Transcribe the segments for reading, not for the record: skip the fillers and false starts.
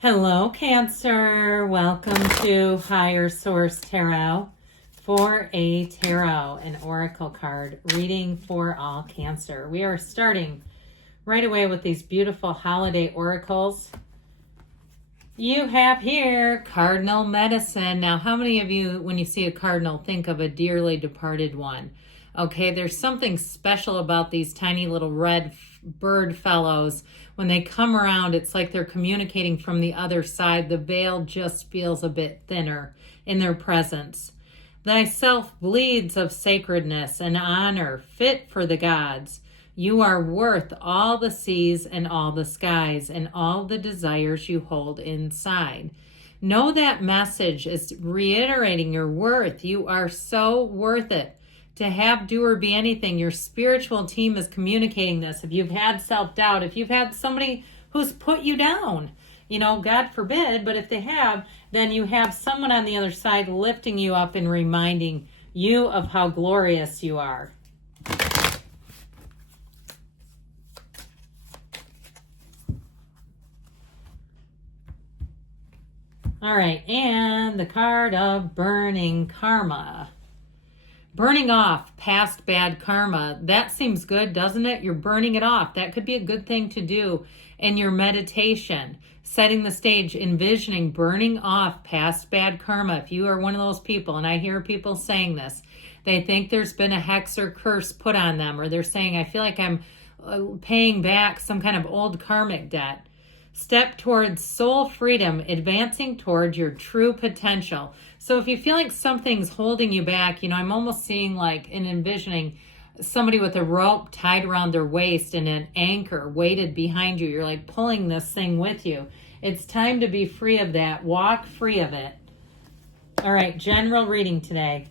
Hello, Cancer. Welcome to Higher Source Tarot for a tarot and oracle card reading for all Cancer. We are starting right away with these beautiful holiday oracles. You have here cardinal medicine. Now, how many of you, when you see a cardinal, think of a dearly departed one? Okay, there's something special about these tiny little red bird fellows. When they come around, it's like they're communicating from the other side. The veil just feels a bit thinner in their presence. Thyself bleeds of sacredness and honor, fit for the gods. You are worth all the seas and all the skies and all the desires you hold inside. Know that message is reiterating your worth. You are so worth it. To have, do, or be anything, your spiritual team is communicating this. If you've had self-doubt, if you've had somebody who's put you down, God forbid, but if they have, then you have someone on the other side lifting you up and reminding you of how glorious you are. All right, and the card of burning karma. Burning off past bad karma, that seems good, doesn't it? You're burning it off. That could be a good thing to do in your meditation, setting the stage, envisioning burning off past bad karma. If you are one of those people, and I hear people saying this, they think there's been a hex or curse put on them, or they're saying, I feel like I'm paying back some kind of old karmic debt. Step towards soul freedom, advancing toward your true potential. So if you feel like something's holding you back, I'm almost seeing like and envisioning somebody with a rope tied around their waist and an anchor weighted behind you. You're like pulling this thing with you. It's time to be free of that. Walk free of it. All right, general reading today.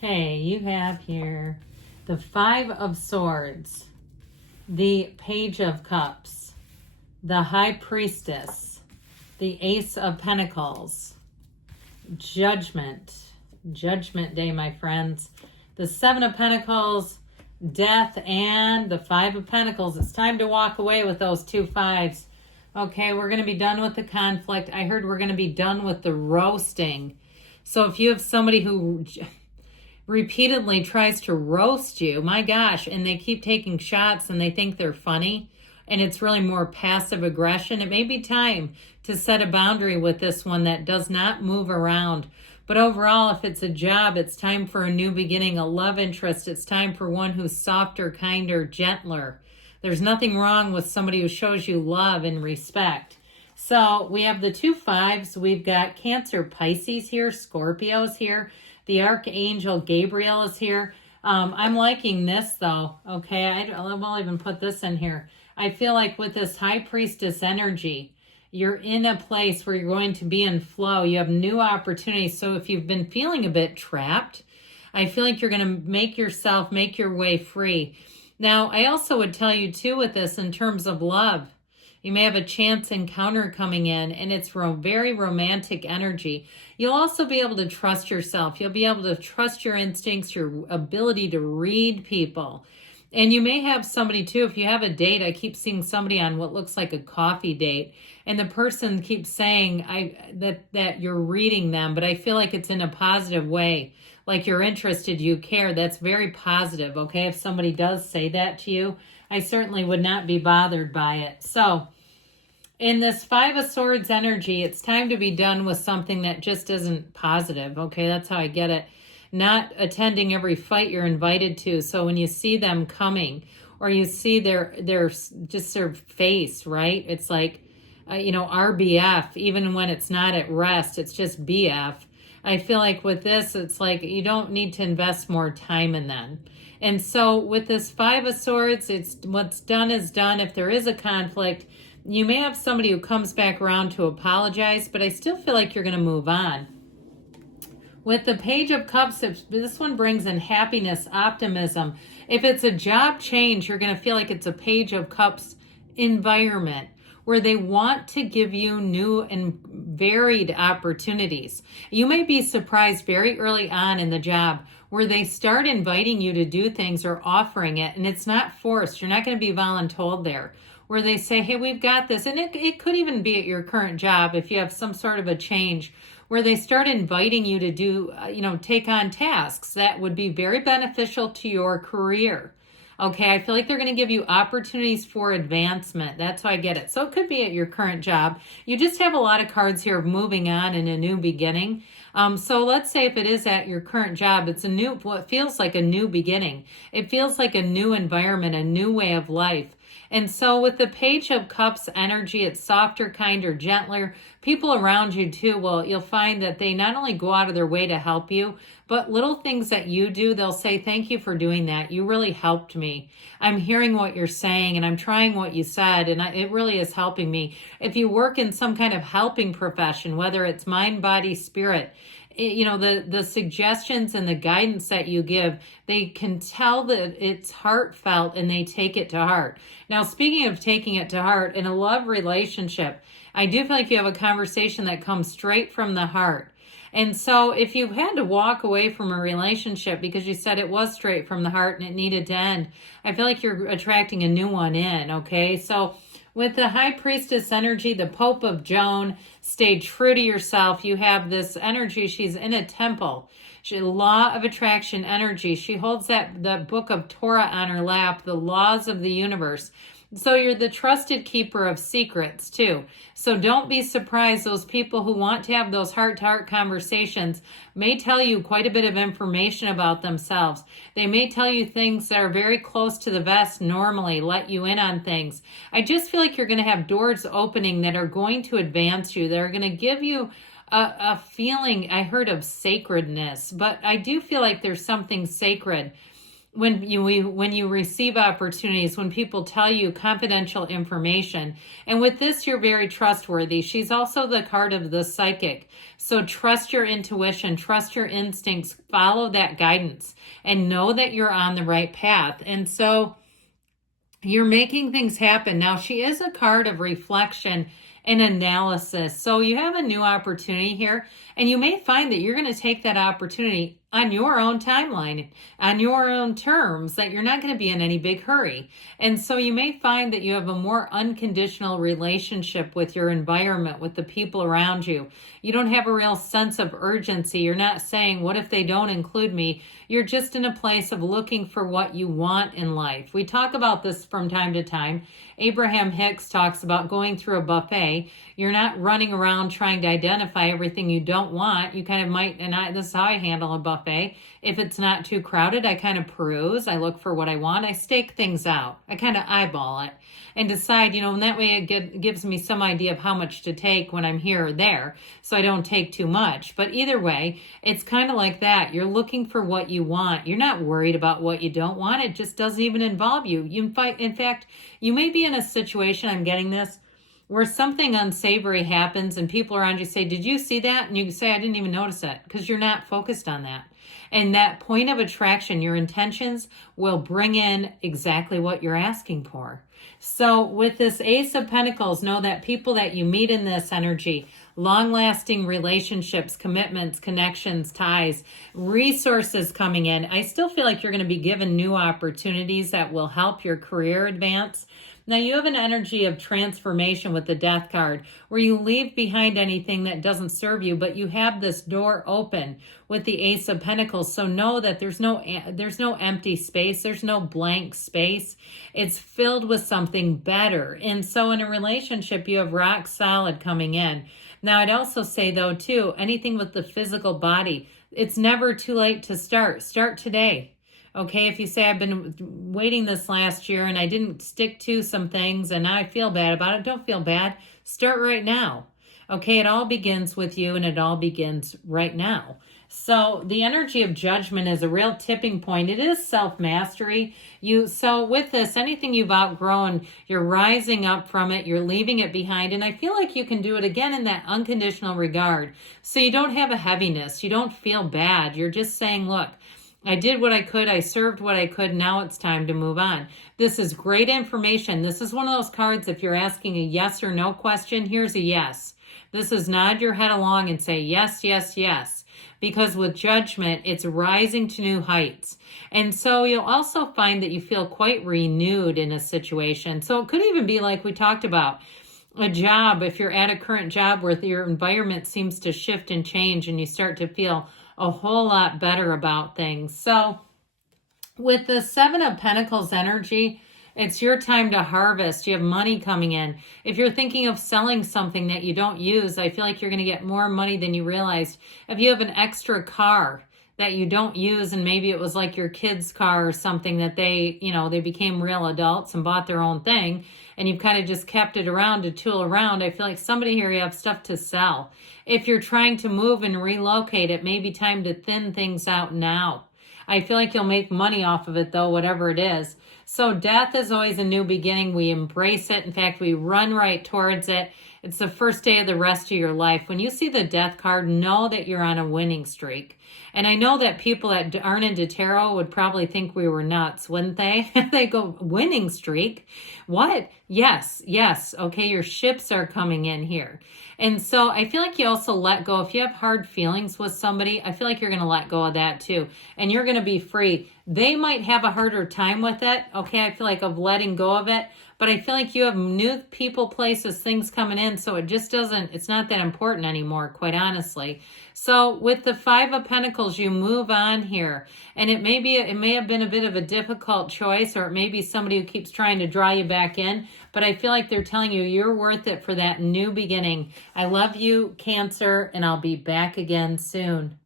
Okay, you have here the Five of Swords, the Page of Cups, the High Priestess, the Ace of Pentacles, Judgment Day, my friends, the Seven of Pentacles, Death, and the Five of Pentacles. It's time to walk away with those two fives. Okay, we're going to be done with the conflict. I heard we're going to be done with the roasting. So if you have somebody who repeatedly tries to roast you, my gosh, and they keep taking shots and they think they're funny, and it's really more passive aggression, it may be time to set a boundary with this one that does not move around. But overall, if it's a job, it's time for a new beginning, a love interest. It's time for one who's softer, kinder, gentler. There's nothing wrong with somebody who shows you love and respect. So we have the two fives. We've got Cancer, Pisces here, Scorpios here. The Archangel Gabriel is here. I'm liking this though. Okay, I'll even put this in here. I feel like with this High Priestess energy, you're in a place where you're going to be in flow. You have new opportunities. So if you've been feeling a bit trapped, I feel like you're going to make your way free. Now, I also would tell you too with this in terms of love, you may have a chance encounter coming in, and it's very romantic energy. You'll also be able to trust yourself. You'll be able to trust your instincts, your ability to read people. And you may have somebody too, if you have a date, I keep seeing somebody on what looks like a coffee date, and the person keeps saying that you're reading them, but I feel like it's in a positive way. Like you're interested, you care. That's very positive, okay? If somebody does say that to you, I certainly would not be bothered by it. So in this Five of Swords energy, it's time to be done with something that just isn't positive, okay? That's how I get it. Not attending every fight you're invited to. So when you see them coming, or you see their face, right? It's like, RBF, even when it's not at rest, it's just BF. I feel like with this, it's like you don't need to invest more time in them. And so with this Five of Swords, it's what's done is done. If there is a conflict, you may have somebody who comes back around to apologize, but I still feel like you're going to move on. With the Page of Cups, this one brings in happiness, optimism. If it's a job change, you're going to feel like it's a Page of Cups environment where they want to give you new and varied opportunities. You may be surprised very early on in the job where they start inviting you to do things or offering it, and it's not forced. You're not going to be voluntold there. Where they say, hey, we've got this. And it could even be at your current job if you have some sort of a change where they start inviting you to do, take on tasks that would be very beneficial to your career. Okay, I feel like they're going to give you opportunities for advancement. That's how I get it. So it could be at your current job. You just have a lot of cards here of moving on and a new beginning. So let's say if it is at your current job, it's what feels like a new beginning. It feels like a new environment, a new way of life. And so with the Page of Cups energy, it's softer, kinder, gentler. People around you too, you'll find that they not only go out of their way to help you, but little things that you do, they'll say, thank you for doing that. You really helped me. I'm hearing what you're saying and I'm trying what you said, and it really is helping me. If you work in some kind of helping profession, whether it's mind, body, spirit, the suggestions and the guidance that you give, they can tell that it's heartfelt and they take it to heart. Now, speaking of taking it to heart, in a love relationship, I do feel like you have a conversation that comes straight from the heart. And so if you had to walk away from a relationship because you said it was straight from the heart and it needed to end, I feel like you're attracting a new one in, okay? So with the High Priestess energy, the Pope of Joan, stay true to yourself. You have this energy. She's in a temple. Law of attraction energy. She holds the book of Torah on her lap, the laws of the universe. So you're the trusted keeper of secrets too. So don't be surprised. Those people who want to have those heart-to-heart conversations may tell you quite a bit of information about themselves. They may tell you things that are very close to the vest normally, let you in on things. I just feel like you're going to have doors opening that are going to advance you. They're going to give you a feeling, I heard of sacredness, but I do feel like there's something sacred when you receive opportunities, when people tell you confidential information. And with this, you're very trustworthy. She's also the card of the psychic. So trust your intuition, trust your instincts, follow that guidance, and know that you're on the right path. And so you're making things happen. Now, she is a card of reflection and analysis. So you have a new opportunity here, and you may find that you're going to take that opportunity on your own timeline, on your own terms, that you're not going to be in any big hurry. And so you may find that you have a more unconditional relationship with your environment, with the people around you. You don't have a real sense of urgency. You're not saying, what if they don't include me? You're just in a place of looking for what you want in life. We talk about this from time to time. Abraham Hicks talks about going through a buffet. You're not running around trying to identify everything you don't want. You kind of might, this is how I handle a buffet. If it's not too crowded, I kind of peruse. I look for what I want. I stake things out. I kind of eyeball it and decide, and that way it gives me some idea of how much to take when I'm here or there, so I don't take too much. But either way, it's kind of like that. You're looking for what you want. You're not worried about what you don't want. It just doesn't even involve you. In fact, you may be in a situation, I'm getting this, where something unsavory happens and people around you say, did you see that? And you say, I didn't even notice it, because you're not focused on that. And that point of attraction, your intentions will bring in exactly what you're asking for. So with this Ace of Pentacles, know that people that you meet in this energy, long-lasting relationships, commitments, connections, ties, resources coming in. I still feel like you're going to be given new opportunities that will help your career advance. Now, you have an energy of transformation with the Death card, where you leave behind anything that doesn't serve you, but you have this door open with the Ace of Pentacles. So know that there's no empty space. There's no blank space. It's filled with something better. And so in a relationship, you have rock solid coming in. Now, I'd also say, though, too, anything with the physical body, it's never too late to start. Start today. Okay, if you say, I've been waiting this last year and I didn't stick to some things and I feel bad about it, don't feel bad. Start right now. Okay, it all begins with you and it all begins right now. So the energy of Judgment is a real tipping point. It is self-mastery. So with this, anything you've outgrown, you're rising up from it, you're leaving it behind. And I feel like you can do it again in that unconditional regard. So you don't have a heaviness. You don't feel bad. You're just saying, look, I did what I could. I served what I could. Now it's time to move on. This is great information. This is one of those cards, if you're asking a yes or no question, here's a yes. This is nod your head along and say yes, yes, yes. Because with Judgment, it's rising to new heights. And so you'll also find that you feel quite renewed in a situation. So it could even be like we talked about, a job, if you're at a current job where your environment seems to shift and change and you start to feel a whole lot better about things. So with the Seven of Pentacles energy, it's your time to harvest. You have money coming in. If you're thinking of selling something that you don't use, I feel like you're going to get more money than you realized. If you have an extra car that you don't use, and maybe it was like your kid's car or something that they became real adults and bought their own thing, and you've kind of just kept it around to tool around, I feel like somebody here, you have stuff to sell. If you're trying to move and relocate, it may be time to thin things out now. I feel like you'll make money off of it though, whatever it is. So death is always a new beginning. We embrace it. In fact, we run right towards it. It's the first day of the rest of your life. When you see the death card, know that you're on a winning streak. And I know that people that aren't into tarot would probably think we were nuts, wouldn't they? They go, winning streak? What? Yes, yes. Okay, your ships are coming in here. And so I feel like you also let go. If you have hard feelings with somebody, I feel like you're going to let go of that too. And you're going to be free. They might have a harder time with it. Okay, I feel like of letting go of it. But I feel like you have new people, places, things coming in. So it just doesn't, it's not that important anymore, quite honestly. So with the Five of Pentacles, you move on here. And it may have been a bit of a difficult choice, or it may be somebody who keeps trying to draw you back in. But I feel like they're telling you you're worth it for that new beginning. I love you, Cancer, and I'll be back again soon.